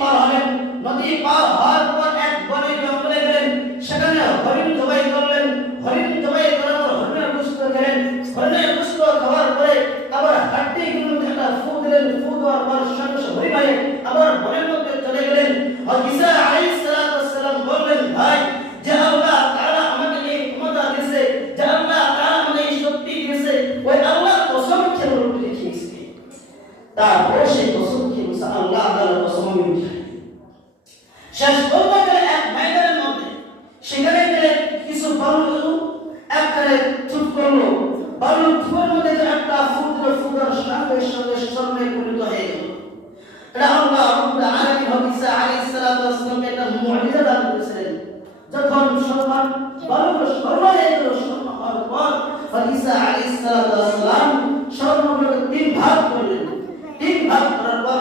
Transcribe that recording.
পার হলেন। নদী পার হওয়ার পর এক বনে জঙ্গলে গেলেন, সেখানে হরিণ জবাই করলেন। হরিণ জবাই করার পর হরিণের গোশত খেলেন। হরিণের গোশত খাওয়ার পরে আবার হাড্ডিগুলোর মধ্যে একটা ফু দিলেন। ফু দেওয়ার পর সঙ্গে সঙ্গে হরিণ ভাই আবার বনের মধ্যে চলে গেলেন। আর ঈসা আলাইহিস সালাম বললেন, ভাই যে আল্লাহ তাআলা আমাকে এই ক্ষমতা দিয়েছে, যে আল্লাহ তাআলা আমাকে এই শক্তি দিয়েছে, ওই আল্লাহর কসম খেয়ে রুটি খেয়েছি। তারপর সেই কসম খেয়ে আল্লাহ তাআলার কসম আমি খাই। শেষ করতে গেলে এক ময়দানের মধ্যে, সেখানে গেলে কিছু বালু একবারে চুপ করলো। বালু চুপের মধ্যে একটা ফুটার সঙ্গে সঙ্গে স্বর্ণে পরিণত হয়ে গেল। এটা আল্লাহ রাব্বুল আলামিন ঈসা আলাইহিস সালামকে একটা মুজিজা দান করেছিলেন। যখন বালু স্বর্ণ হয়ে গেল, স্বর্ণ হওয়ার পর ঈসা আলাইহিস সালাম স্বর্ণকে 3 ভাগ করলেন। 3 ভাগ করার পর